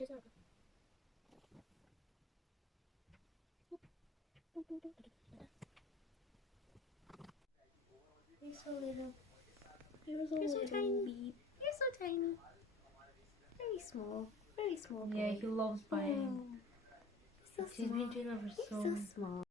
You're so little. You're so tiny. Beep. You're so tiny. Very small. Very small boy. Yeah, he loves buying. Oh, so He's small. been doing that for You're so so long. small.